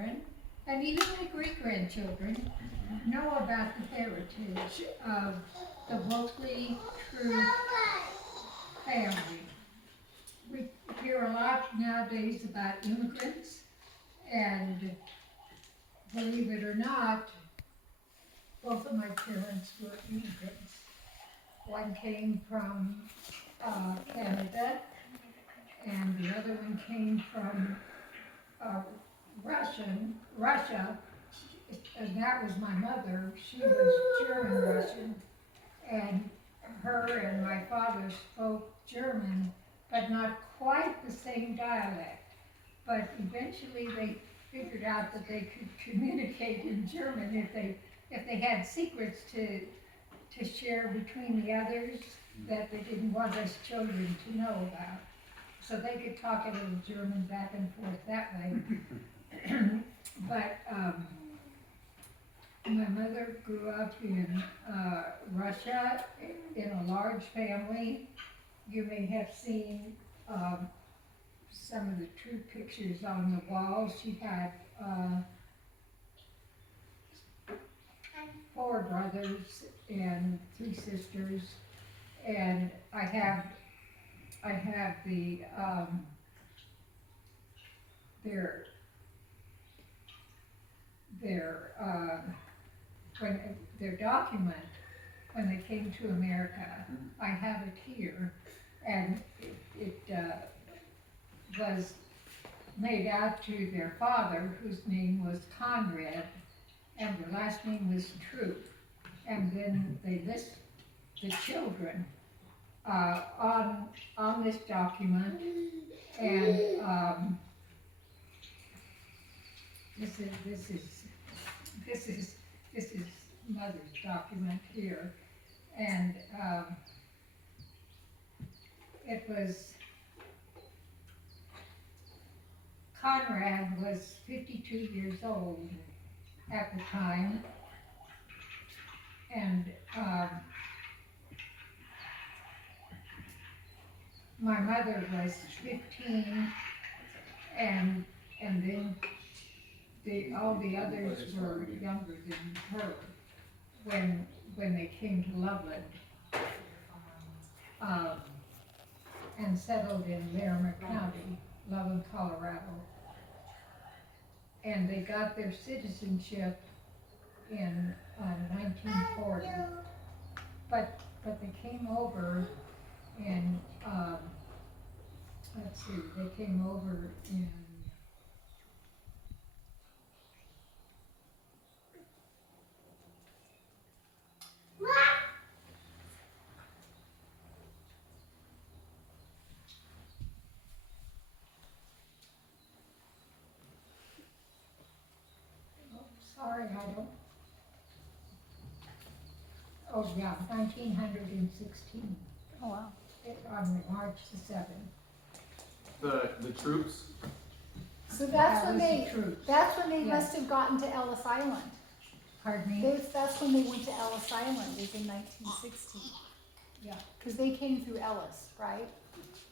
and even my great-grandchildren know about the heritage of the Wokley True family. We hear a lot nowadays about immigrants, and believe it or not, both of my parents were immigrants. One came from Canada, and the other one came from Russia, and that was my mother. She was German Russian, and her and my father spoke German, but not quite the same dialect. But eventually they figured out that they could communicate in German if they had secrets to share between the others that they didn't want us children to know about. So they could talk a little German back and forth that way. But my mother grew up in Russia in a large family. You may have seen some of the true pictures on the wall. She had 4 brothers and 3 sisters, and I have the their document when they came to America. I have it here, and it was made out to their father, whose name was Conrad, and their last name was Troop. And then they list the children on this document, and this is mother's document here, and it was Conrad was 52 years old at the time, and my mother was 15, and then all the others were younger than her when they came to Loveland and settled in Larimer County, Loveland, Colorado. And they got their citizenship in 1940, but they came over in let's see, they came over in sorry, I don't. Oh yeah, 1916. Oh, wow. On March the 7th. The troops? So that's That when was the they, troops. that's when they Yes. must have gotten to Ellis Island. Pardon me? That's when they went to Ellis Island, was in 1916. Yeah. Because they came through Ellis, right?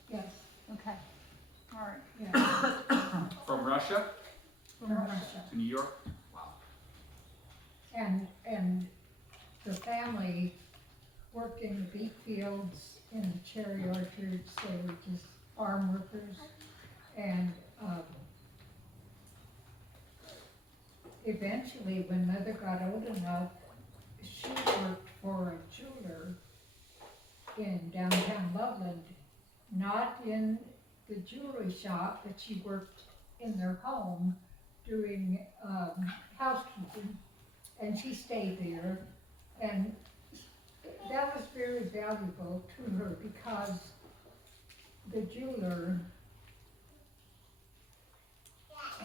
Yes, Okay, all right. yeah, From Russia from Russia. to New York? Wow. And the family worked in the beet fields, in the cherry orchards. They were just farm workers, and eventually, when mother got old enough, she worked for a jeweler in downtown Loveland, not in the jewelry shop, but she worked in their home doing housekeeping, and she stayed there, and that was very valuable to her because the jeweler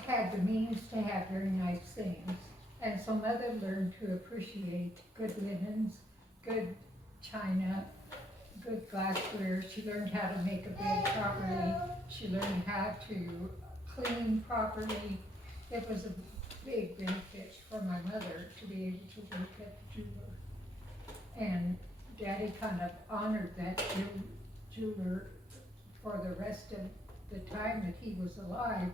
had the means to have very nice things. And so mother learned to appreciate good linens, good china, good glassware. She learned how to make a bed properly. She learned how to clean properly. It was a big benefit for my mother to be able to work at the jeweler. And Daddy kind of honored that jeweler for the rest of the time that he was alive,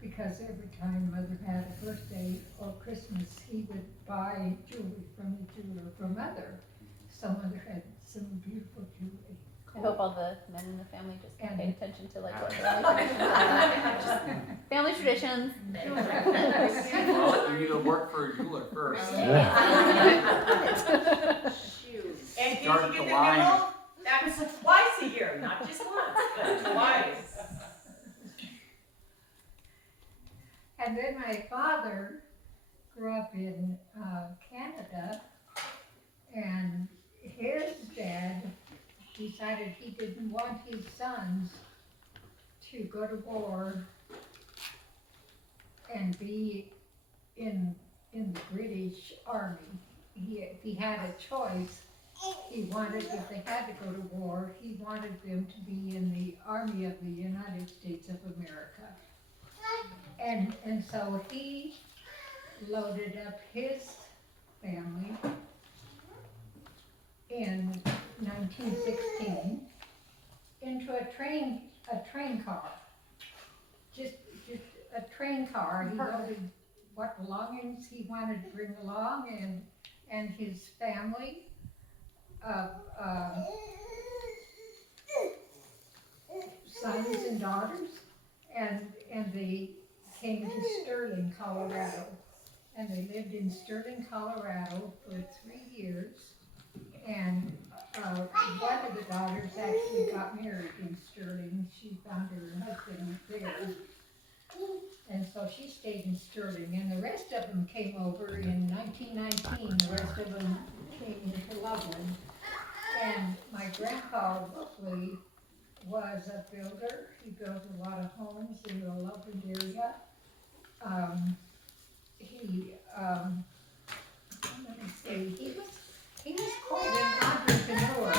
because every time mother had a Christmas, he would buy jewelry from the jeweler for Mother. So Mother had some beautiful jewelry. I hope all the men in the family just And- pay attention to like what family traditions are. Just family traditions. Well, you need to work for a jeweler first. Shoot. And did Start you the get the line. memo? That was twice a year, not just once, but twice. And then my father grew up in Canada, and his dad decided he didn't want his sons to go to war and be in the British Army. If he had a choice, he wanted, if they had to go to war, he wanted them to be in the Army of the United States of America. And so he loaded up his family in 1916 into a train car. Just a train car. He loaded what belongings he wanted to bring along, and his family of sons and daughters, and they came to Sterling, Colorado, and they lived in Sterling, Colorado for 3 years, and one of the daughters actually got married in Sterling. She found her husband there, and so she stayed in Sterling, and the rest of them came over in 1919. The rest of them came into Loveland, and my grandpa Buckley was a builder. He built a lot of homes in the Loveland area. Let me see, he was quite an entrepreneur.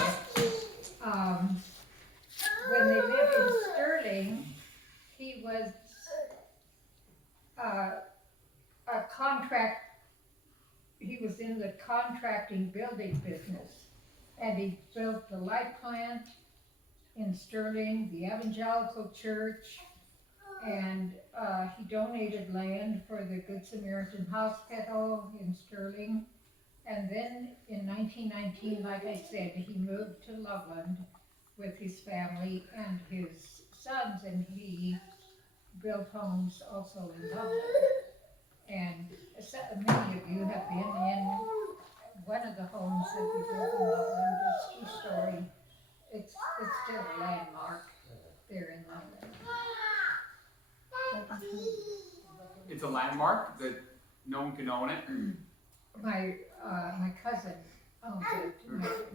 When they lived in Sterling, he was he was in the contracting building business, and he built the light plant in Sterling, the Evangelical Church, and he donated land for the Good Samaritan Hospital in Sterling. And then in 1919, like I said, he moved to Loveland with his family and his sons, and he built homes also in Loveland. And many of you have been in one of the homes that we built in Loveland. It's 2-story. It's still a landmark there in Loveland. It's a landmark that no one can own it. My cousin owns it.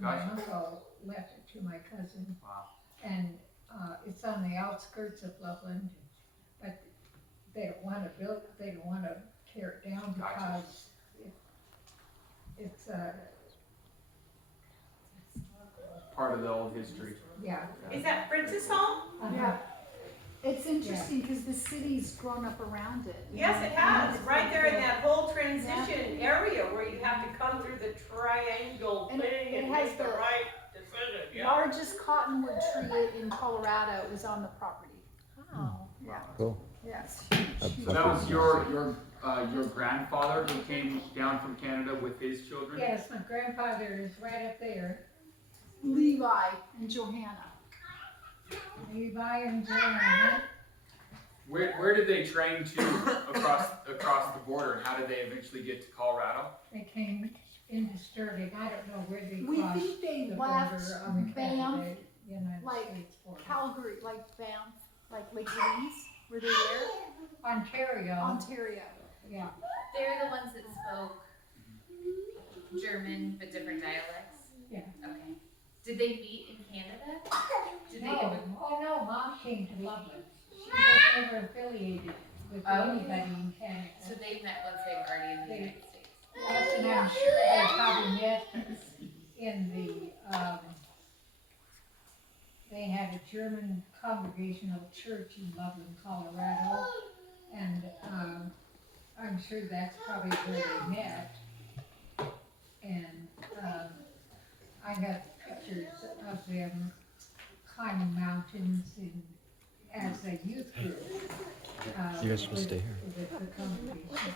My Gotcha. uncle left it to my cousin. Wow. And it's on the outskirts of Loveland, but they don't want to tear it down Gotcha. because it's Part of the old history. yeah. Is that Prince's home? Yeah. It's interesting because the city's grown up around it. Yes, it has, right there in that whole transition area where you have to come through the triangle And thing it and has make the the right decision, yeah. largest cottonwood tree in Colorado is on the property. Wow. Yeah. Cool. Yes. So that was your grandfather who came down from Canada with his children? Yes, my grandfather is right up there. Levi and Johanna. Levi and Janna. Where did they train to across the border, and how did they eventually get to Colorado? They came into Sterling. I don't know where they We crossed think they the left border on the Banff, Canada, United like States border. Calgary, like Banff, like Lake Louise. Were they there? Ontario. Ontario. Yeah. They're the ones that spoke German but different dialects? Yeah. Okay. Did they meet in Canada? Did they No, ever? oh no, Mom came to Loveland. She was never affiliated with anybody in Canada. So they met once they were already in the United States. Yes, and I'm sure they probably met in the, they had a German Congregational Church in Loveland, Colorado, and, I'm sure that's probably where they met. And, I have pictures of them climbing mountains as a youth group. You guys should stay here. With the congregation.